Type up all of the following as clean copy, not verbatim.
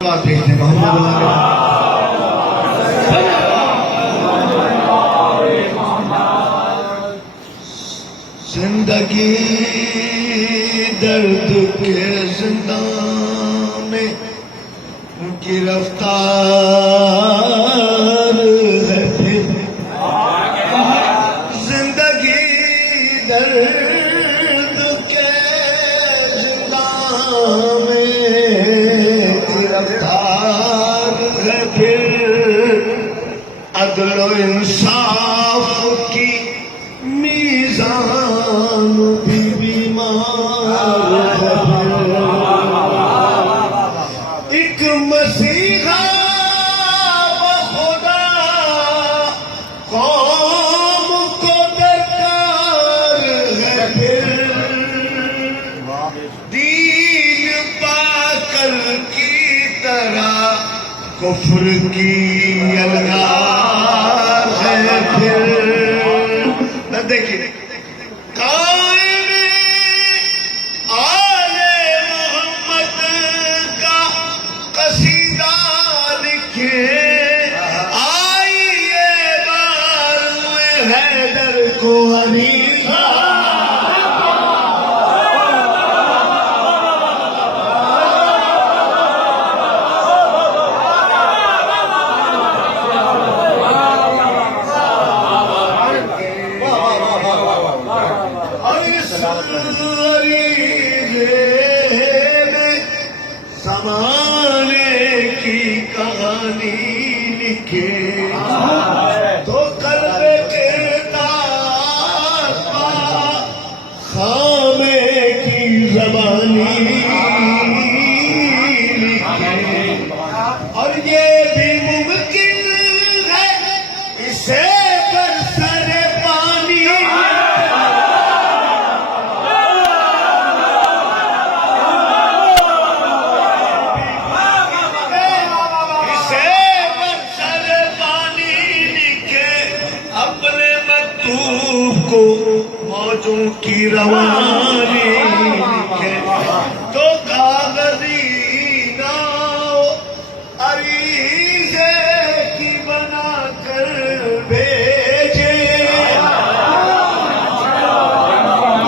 भेजते मोहम्मद जिंदगी दर्द के जिंदा में गिरफ्तार है फिर जिंदगी दर्द के जिंदा में गिरफ्तार है फिर अदल और इंसाफ की मीज़ान भी बीमार है एक मसीहा व खुदा कौम को दरकार है फिर दीन पाकर की तरह कुफ्र की अलगार है फिर देखिए कायम आले मोहम्मद का कसीदा लिखे आइए बाज़ हैदर को हरीफा ज़माने की कहानी लिखे तो कल्बे के दास्ता खामे की ज़बानी लिखे और ये भी मुमकिन है इसे बरसरे पानी को मौजों की रवानी लिखे तो कागजी नाव अरीज़े की बना कर भेजे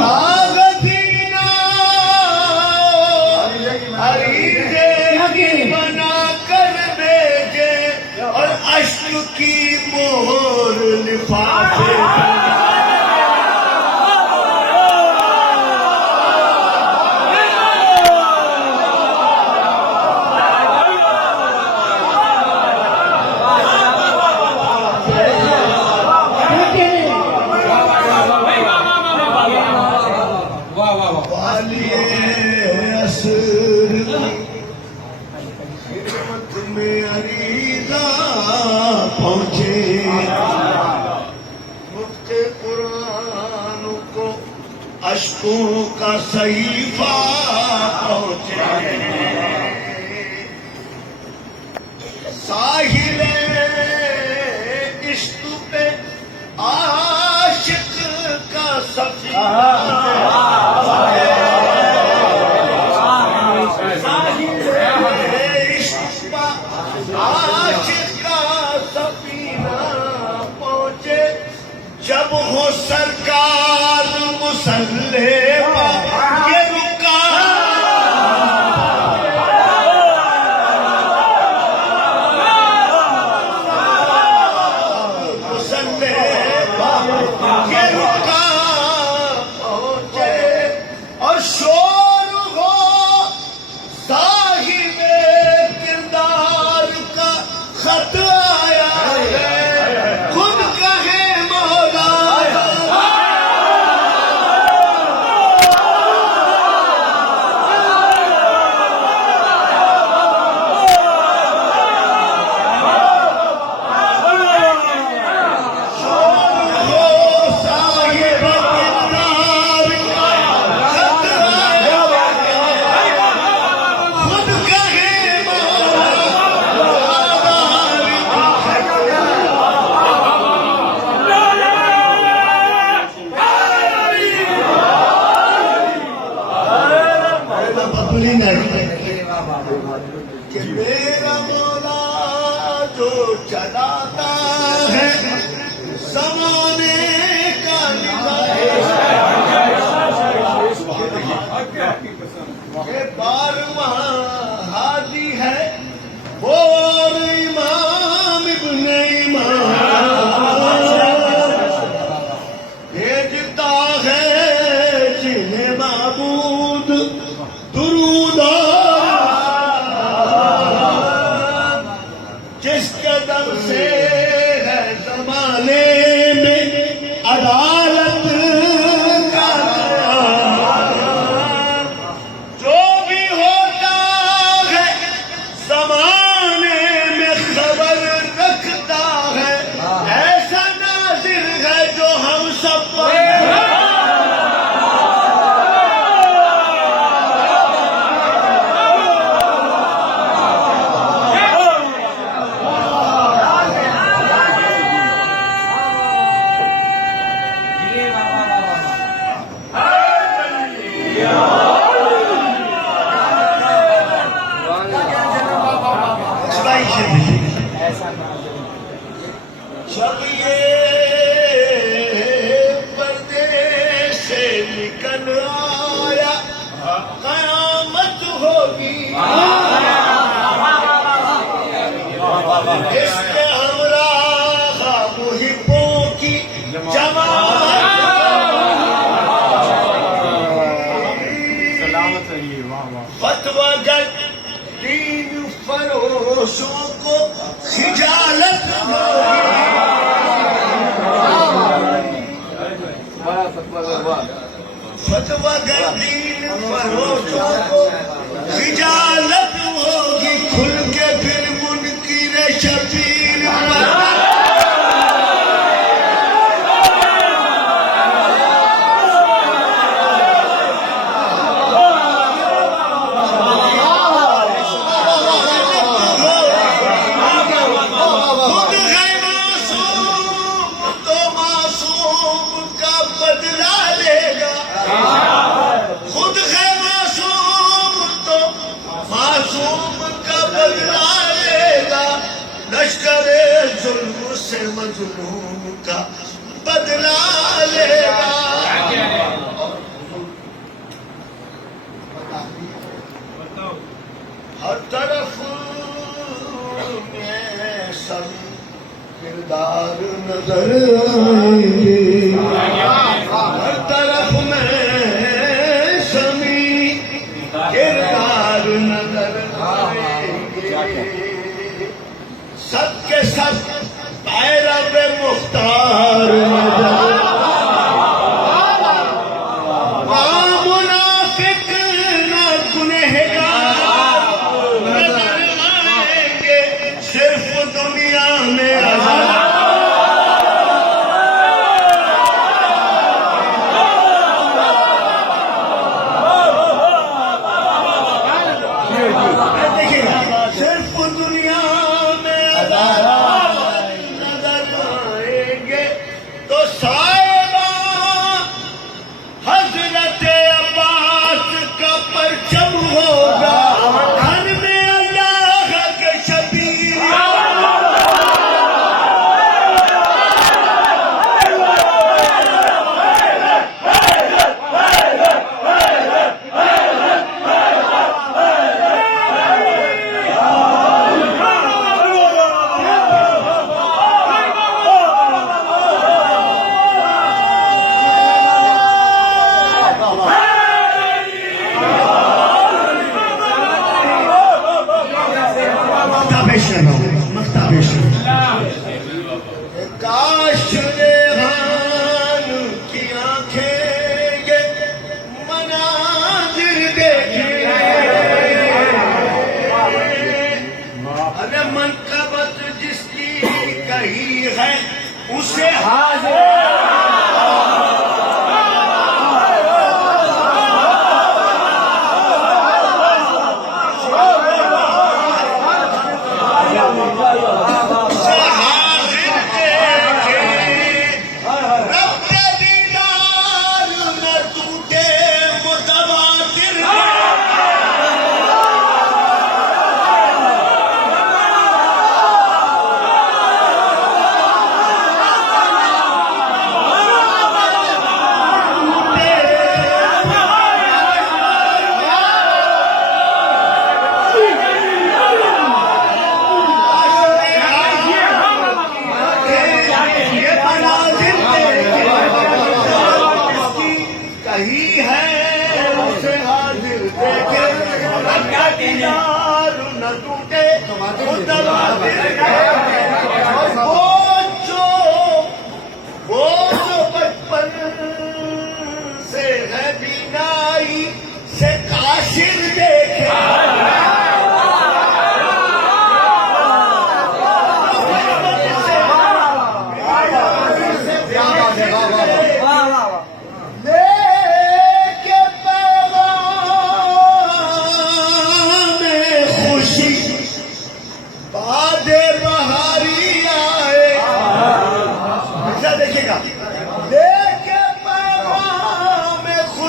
कागजी नाव अरीज़े की बना कर भेजे और अश्क की मोहर लिफाफे में अरीज़ा पहुँचे मुफ्ते कुरान को अश्कों का सहीफा पहुँचे साहिले इश्क पे आशिक का सफीना जब हो सरकार मुसल्ले पर ये रुका मेरा मौला जो चलाता है ज़माने का ये बारहवां हादी है वो इमाम इब्ने इमाम भेजता है जिन्हें माबूद दुरूद जिस कदम से है जमाने में अदालत का जो भी होता है जमाने में खबर रखता है ऐसा नाज़िर है जो हम सब पर जब ये परदेश से निकल आया कयामत होगी इसके हमरा मुहिबों की फतवा गर दीन फरोशों को खिजालत फतवा गर दीन फरोशों को खिजालत होगी खुल के फिर मुनकिर शबीर खुद है मासूम तो मासूम का बदला लेगा लश्करे जुल्म से मजलूम का बदला लेगा हर तरफ में सब किरदार नजर आएंगे हर तरफ में समी किरदार नजर आएंगे सबके सब पैरव मुख्तार नजर मुनाफिक न गुनहगार नजर आएंगे सिर्फ दुनिया में सिर्फ दुनिया में नजर आएंगे तो साहिबा हजरत अब्बास का परचम होगा घर में अल्लाह के शबीर काश रेहान की आंखें ये मनाजिर देखे अरे मनकबत जिसकी कही है उसे हाजिर के मुतवातिर वो जो बचपन से है बीनाई से काशिर देखे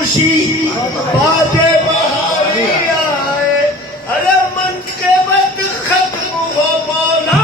खुशी बादे बहारी आए अरे मन के बद खत्म हो मौला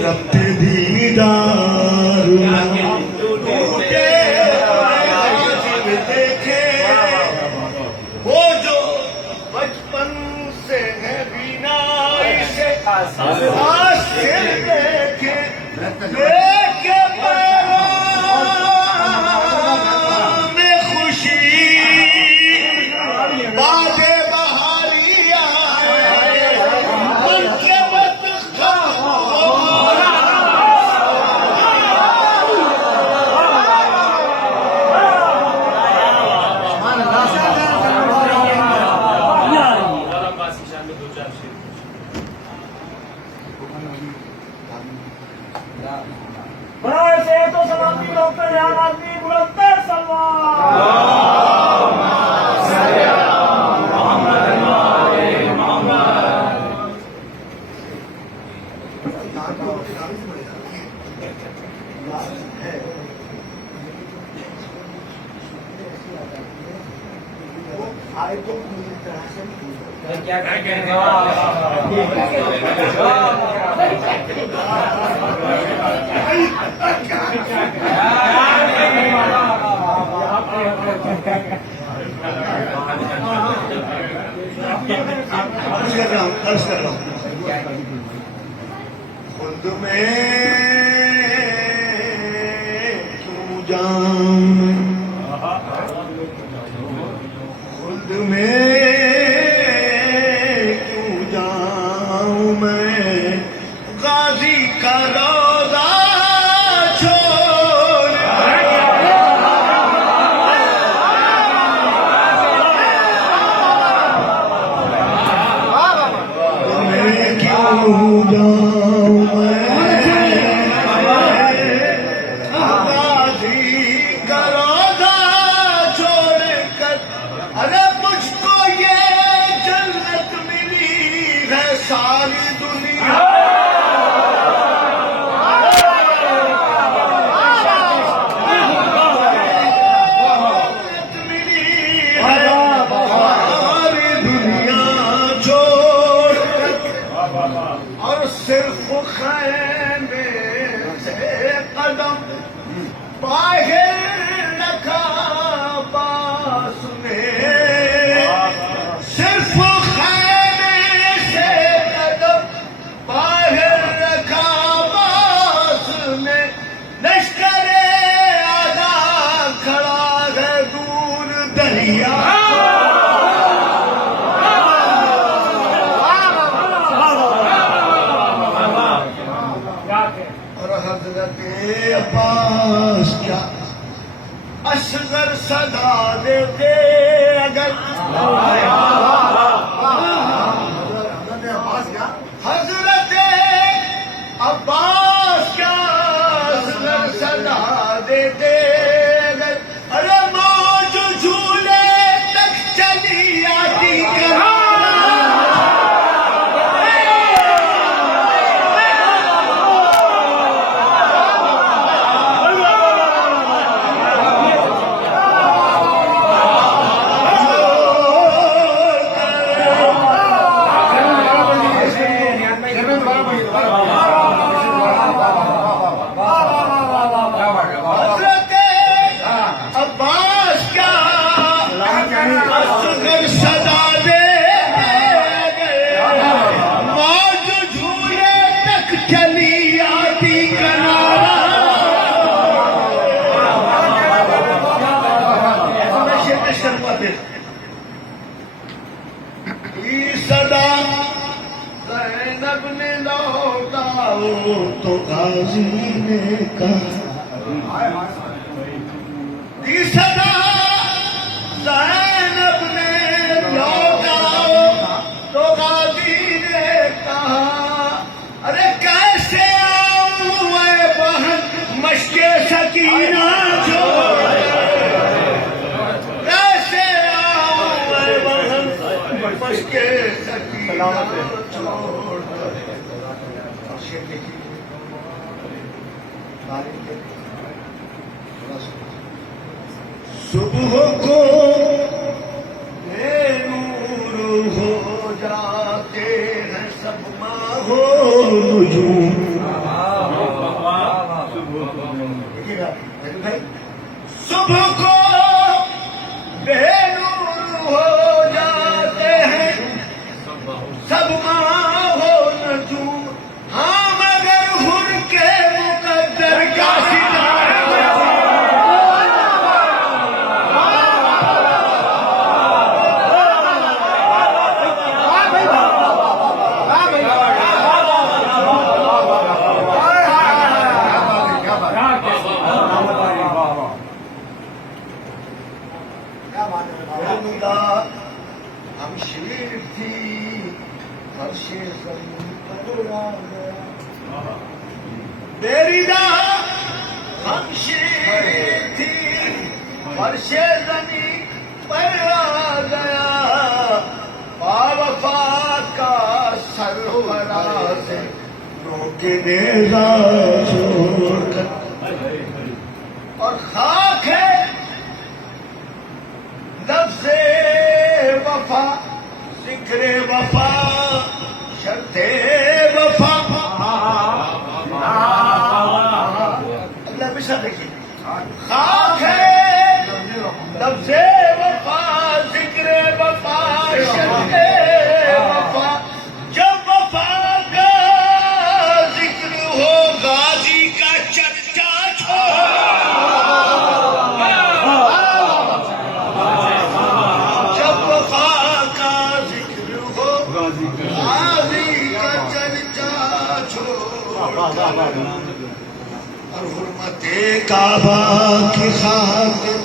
रब्त दीदार टूटे देखे वो जो बचपन से है बीनाई से आसिर देखे लेके पैगाम में खुशी बादे बहारी आए मन के बद से तो सलामी डॉक्टर यार आदमी बुलंदर क्या अर्ज कर रहा हूँ खुद में क्यों जाऊं खुद में क्यों जाऊं मैं गाजी का रोजा सारी दुनिया सारी दुनिया छोड़ और सिर्फ खैमे से कदम बाहर रखा पास में सिर्फ और हजरत अब्बास क्या असगर सदा देते अगर हजरत अब्बास क्या असगर सदा देते अगर अरे मौज झूले तक चली आती गाजी ने कहा दी सदा ज़ैनब ने लौटाओ तो गाजी ने कहा अरे कैसे आऊं मैं बहन मशके सकीना छोड़ कैसे आऊं मैं बहन मशके सकीना छोड़ शेर देखिए सुबह को बेनूर हो जाते हैं सब माहो नुजूम भाई सुबह को बेनूर हो जाते हैं सब माहो नुजूम हाँ मगर हुर के मुकद्दर का सितारा हम शेर थी हर शेर जमीन पर आ गया बेरीदा हम शेर थी हर शेर जमीन पर आ गया बावफा का सरफराज रोके नेज़ा छोड़कर और खाक है लफ्ज़े वफा जिक्रे वफा शर्ते वफा अगला मिशा देखिए खाक है लफ्ज़े वफा जिक्रे वफा शर्ते वफा जब वफा का जिक्र हो गाजी का चर्चा छोड़ और हुर्मते काबा की खातिर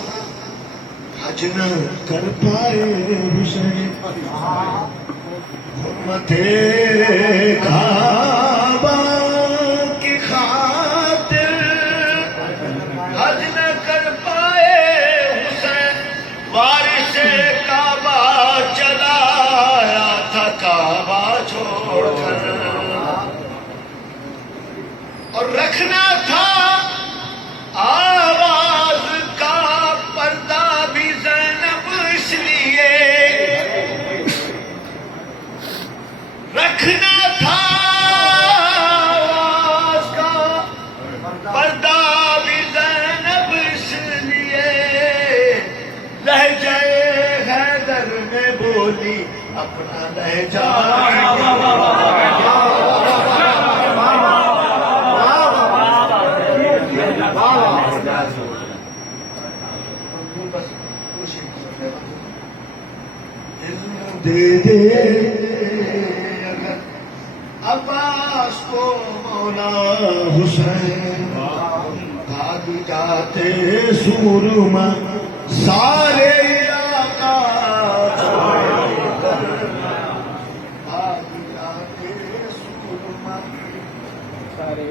हज न कर पाए हुसैन हुर्मते काबा की खातिर हज न कर पाए हुसैन वारिसे काबा चलाया था काबा छोड़कर और रखना था आवाज का पर्दा भी ज़ैनब इसलिए रखना था आवाज का पर्दा भी ज़ैनब इसलिए लहजे हैदर में बोली अपना लहजा दे दे अगर अब्बास को मौला हुसैन भाग जाते सूरमा सारे इलाका भाग जाते सूरमा सारे